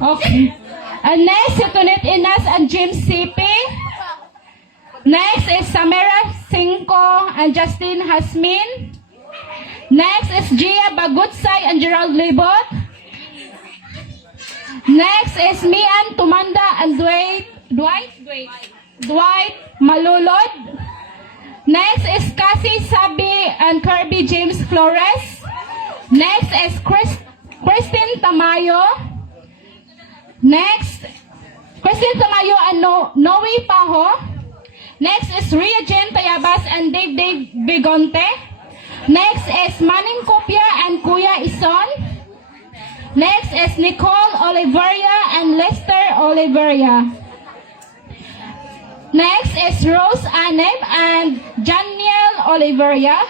Okay. And next, si Tunet Inas and James CP. Next is Samira Cinco and Justin Hasmin. Next is Gia Bagutsay and Gerald Libot. Next is Mian Tumanda and Dwight Malulod. Next is Cassie Sabi and Kirby James Flores. Next is Christine Tamayo. Next, Christine Tamayo and Noe Paho. Next is Ria Jane Tayabas and Dave Bigonte. Next is Manning Kopia and Kuya Ison. Next is Nicole Oliveria and Lester Oliveria. Next is Rose Aneb and Janiel Oliveria.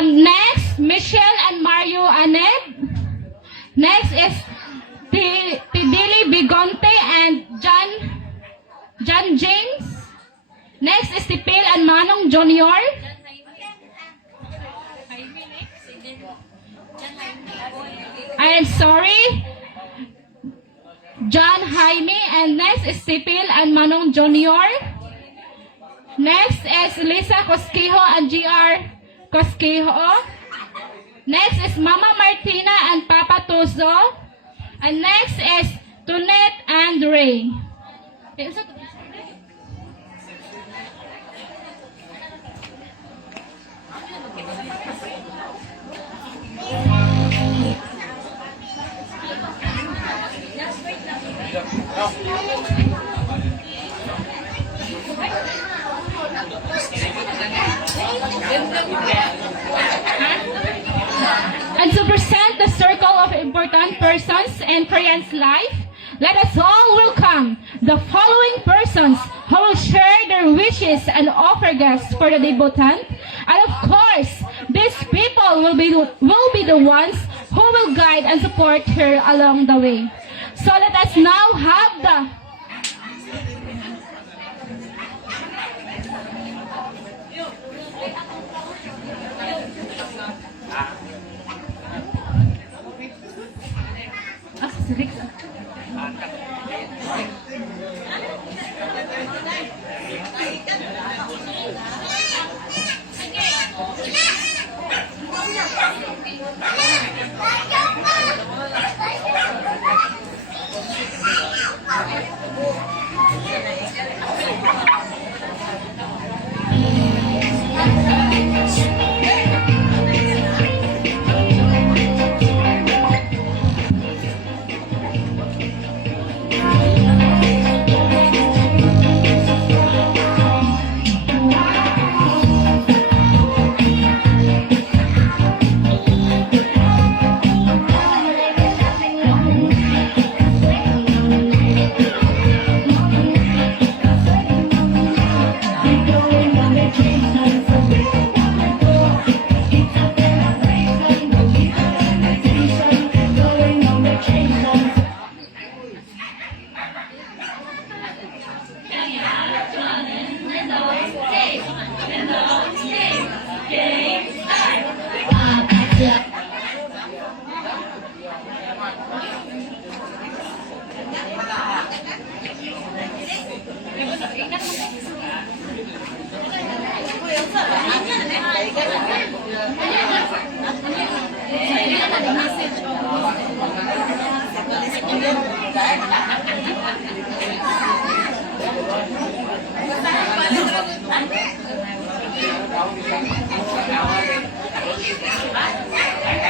Next, Michelle and Mario Aneb. Next is Tidili Bigonte and John James. Next is Tipil and Manong Junior. I am sorry, John Jaime, and next is Tipil and Manong Junior. Next is Lisa Cosquijo and GR Cosquijo. Next is Mama Martina and Papa Tuzo. And next is Tunet and Ray. And to present the circle of important persons in Korean's life, let us all welcome the following persons who will share their wishes and offer gifts for the debutant. And of course, these people will be the ones who will guide and support her along the way. So let us now have the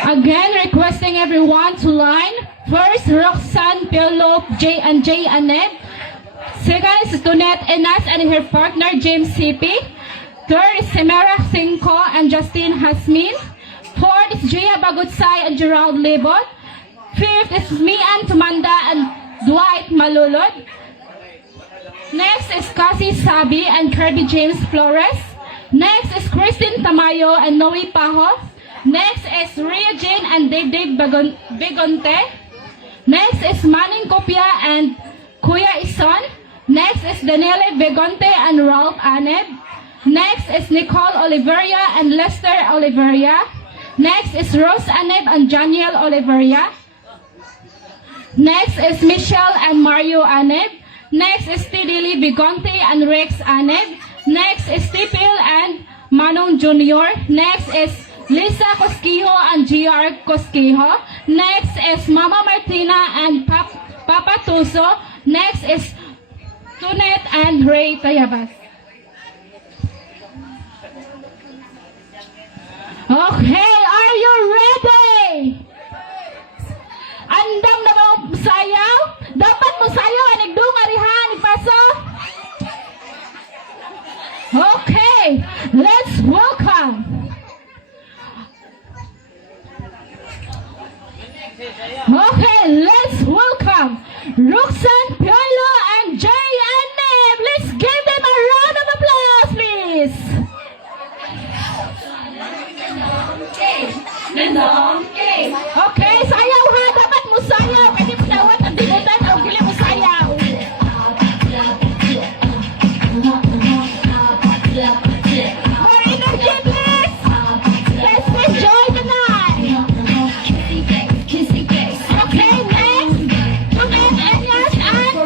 again requesting everyone to line. First, Roxanne Piolo J and J Aneb. Second is Tunet Enas and her partner James CP. Third is Samira Cinco and Justine Hasmin. Fourth is Gia Bagutsay and Gerald Libot. Fifth is Mian Tumanda and Dwight Malulod. Next is Cassie Sabi and Kirby James Flores. Next is Christine Tamayo and Noe Paho. Next is Rhea Jane and Dave Begonte. Next is Manning Kopia and Kuya Ison. Next is Daniele Begonte and Ralph Aneb. Next is Nicole Oliveria and Lester Oliveria. Next is Rose Aneb and Janiel Oliveria. Next is Michelle and Mario Aneb. Next is Tidili Begonte and Rex Aneb. Next is Tipil and Manong Jr. Next is Lisa Cosquijo and GR Cosquijo. Next is Mama Martina and Papa Tuso. Next is Tunet and Ray Tayabas. Okay, are you ready? Andam na ba sayaw? Dapat mo sayaw, anigdung arihan, ipaso? Okay, let's welcome. Okay, let's welcome Roxanne Piolo and Jay and Neb. Let's give them a round of applause, please. Okay, sayaw ha. Dapat mo sayaw. Pwede mo dawat ang dibutan o gili mo sayaw. More energy, please. Let's enjoy the night. Okay, next. Tunet, Elias, and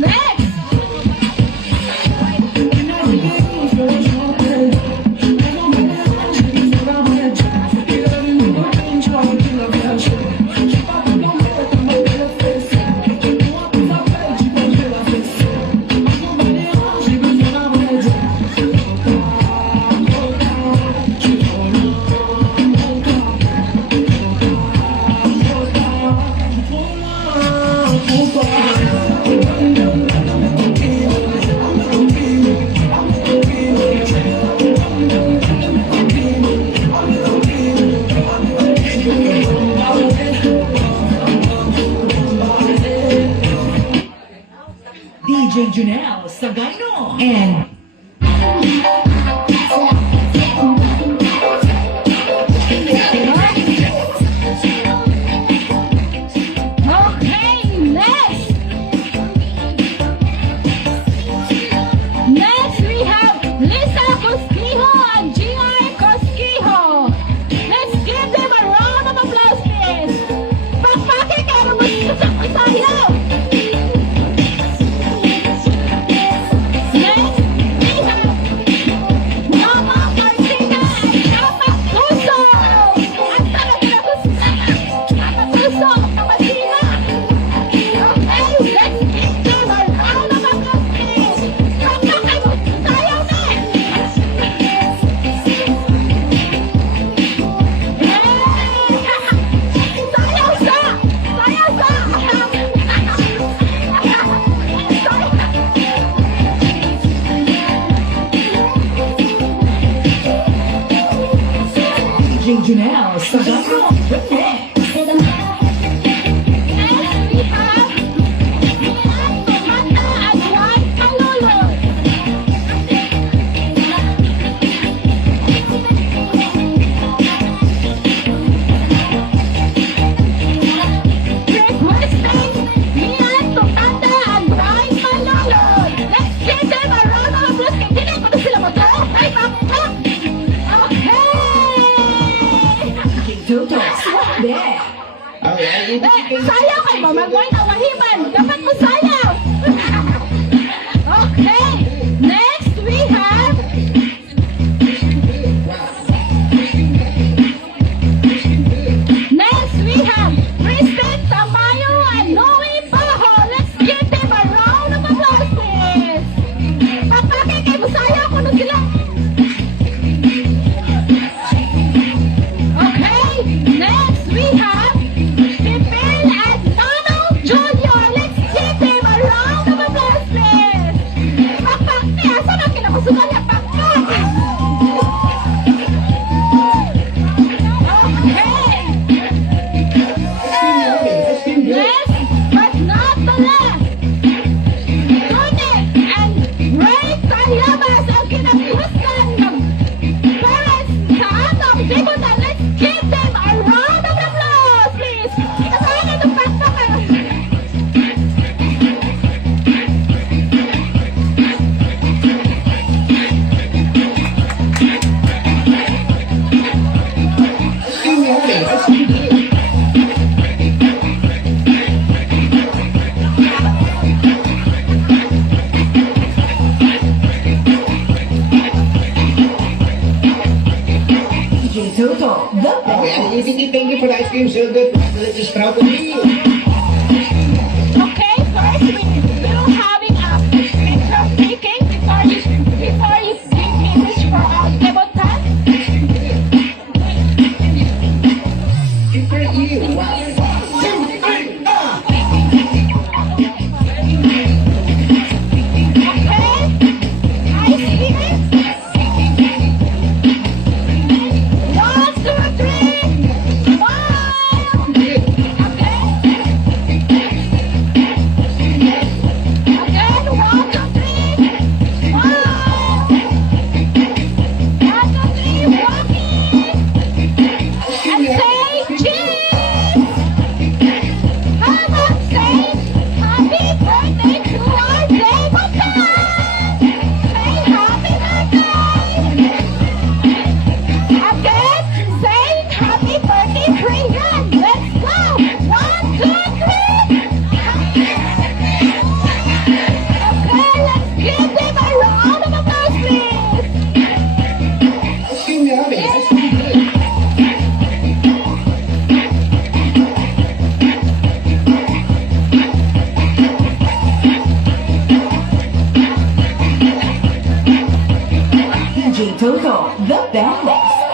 Next! DJ Junel Sagano and Okay, next! Next, we have Lisa Cosquijo and G.I. Cosquijo. Let's give them a round of applause, please. Pakpakin kayo mo sa tayo. Next, we have Mama Martina and Papa Puso. Ang sarap na gusto. Papa Puso, Papa Martina. Okay, let's give them a round of applause, please. Pakpakin mo tayo na. Sayaw sa! Sayaw sa! DJ Junel Sagano with next. Next, we have Mata and Juan Palolo. Requesting Mian Topanda and Juan Palolo. Let's give them a round of applause. Hindi na ito sila mo to. Ay, pakpak! Okay! DJ Toto there. Sayaw kayo ba? Mag-white na wahiman. Dapat mo sayaw. Okay. Next, we have Kristen Tamayo and Noe Bajo. Let's give them a round of applause, please. Papakin kayo mo sayaw kung ano sila. Okay. Next, we have Pipil and Donald Jr. Let's give them a round of applause, please. Pakpak niya. Saan ang kinakasugan niya? Pakpak. Okay. Last but not the last. Tony and Ray Tayabas ang kinakasugan ng parents sa atong libutan. Let's give them a round of applause, please. Kasama na itong pakpak. DJ Toto the Okay, best. thank you for the ice cream, so good. Let's strawberry. Okay, first we're having a picture taking before you finish for our table time. Good for you. Wow. Okay, ice cream. 1, 2, 3. One. Okay. Toto, the best.